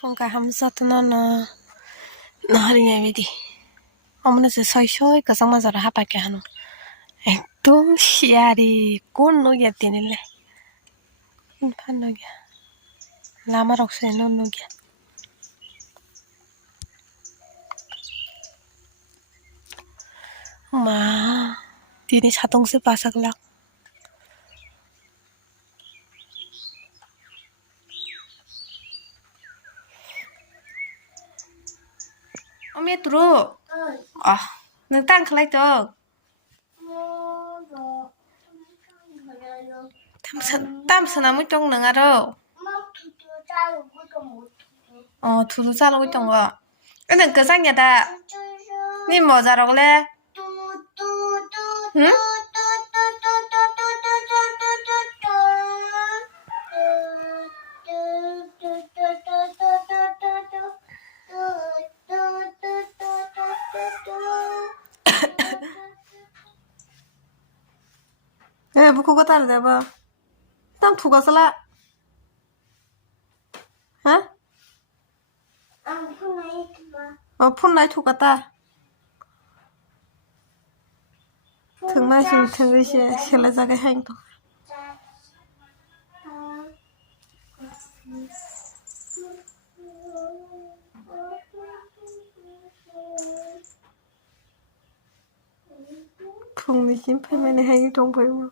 फुंखा हामजाथ'नानो 나하리냐 왜디 어머니서 서이쇼이 그 상마자라 하밖에 하노 एकदम 시야리 꼴노기야 뛰닐래 판노기야 라마럭스에 논노기야 마 디니 자동스 바삭락 어미 들어 아 능 땅 클라이터 땀스나 무정 능하러 두두 자르고 있던 거 근데 그 상냐다 니 뭐 자러 그래? 응? 에 부쿠가 따르다 봐 땀 두가슬라 어? 폰라이 두가다 등마심 등의시 실내자가 행동 풍미심 패면의 행동 보이고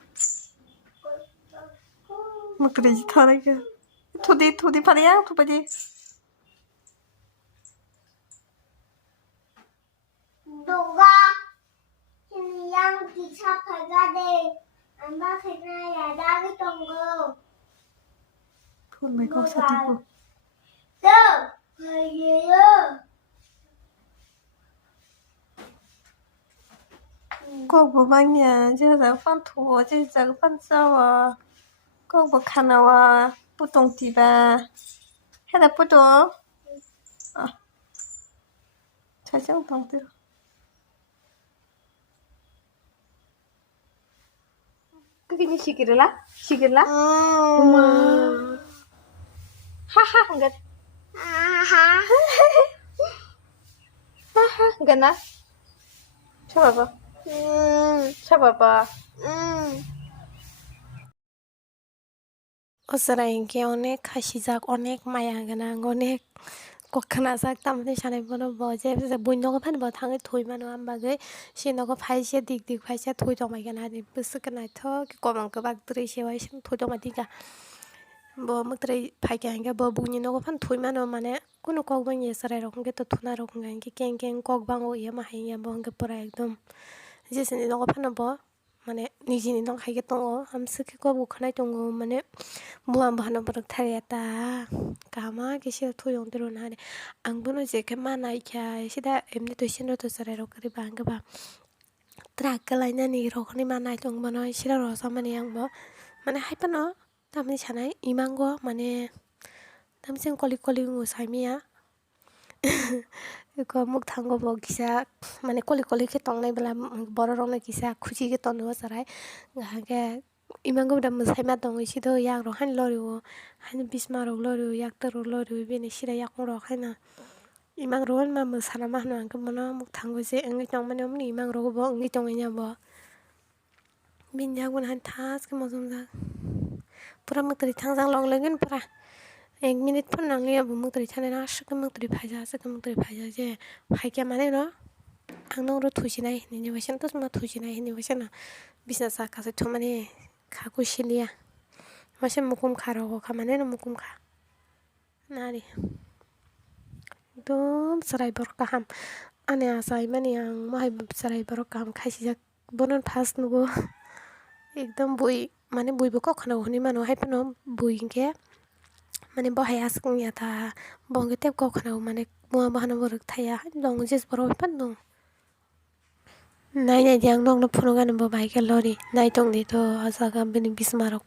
막 그러지 타라게 토디 파리야 토바디 너가 그냥 기차 가야 돼. 엄마 그냥 야단했던 거. 폰 메고 사디고 너 왜요? 꼭 뭐방이야 제가 판 투어 제가 판 싸워 꼭 뭐 카나와 뿌똥 디바 해다 뿌똥 자정 동들 그게 니 시기를라? 엄마 하하 한가 아하. 하하 한가나 쳐봐봐 쳐봐봐 어스라인게 어넥 가시작 어넥 마야가나 어넥 kokanasak tamde shane bono boje buinogo phan bo thangai thoimano ambagai sinogo phaisia dik phaisia thoi jomai gana ni busukna tho komang ko bak tri sewai sin thoi jomai dika bo mutrai phaiga hanga bo buni nogo phan thoimano mane kuno kokbang yesarai rokong ke to thuna rokong hanga keng kokbang o yama haiya bo hanga pura ekdom jesini nogo phan bo মানে নিজেনি দং খাইকে দङ আমসকে কবো খানাই দङ মানে मुवा बहाना बरक थारियाता कामा किसी तो योंदरो ना ने आंबुनो जेके माना इख्या सिदा एमने तो सिनो तो सरे रोकरि बांगबा ट्राक लाइना नि रोखनि माना दङ बनो सिदा रसा माने आंबो माने हाइपनो तामनि सानाय इमांगो माने तामसिं कलि मुसाइमिया को मुख थांगो बो किसा माने कलि के तंगनाय बला बरो रंना किसा खुची के तनो सराय गागे इमांगो दा मुसाइमा दङ सिदो याग रो हान लरियो हान बिस्मा रो लरियो याक्टर रो लरियो बेने सिदा याकं रो खाना इमां रो मा मुसाना मा हनो आंक मनो मुख थांगो जे अंगि तंग माने हमनि इमां रो बो अंगि तंगैना बो बिन्या गुन हान थास के मजम जा पूरा मुतरि थांजां लं लगन पूरा 1 मिनिट फोन नांगै अब मुतरि थाने ना सक मुतरि फाजा जे फाइक्या माने न आंनो रो थुसिनाय नि वसन त मा थुसिनाय नि वसन बिसना साकासे थमाने खाको सिलिया वसन मुकुम खारो खामाने न मुकुम खा नारी एकदम सराय बर काम आने आसाय माने आं माहाय सराय बर काम खायसि जा बनन फास्ट नुगो एकदम बुइ माने बुइबो कखना हनि मानो हायपनो बुइके माने बहाय आसकंया था बंगे तेब कखना माने मुवा बहाना बरक थाया दङ जेस बर पन दङ नाय दियां दङ फुनो गान बो बाइके लरि नाय दङ दि तो आसागा बिनि बिस्मारक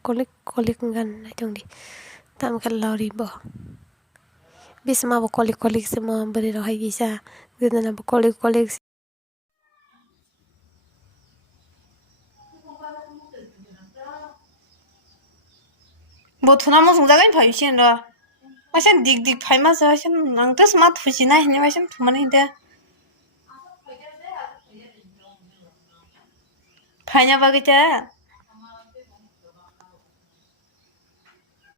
कलिक गान नाय दङ दि ताम के लरि बो बिस्मा बो कलिक से म बरि रहै गिसा गदना बो कलिक बोथुना म संजागै फाइसिन र Wasan dik phaima sa wasan angto smart phusina hini wasan thumani de phaina bagita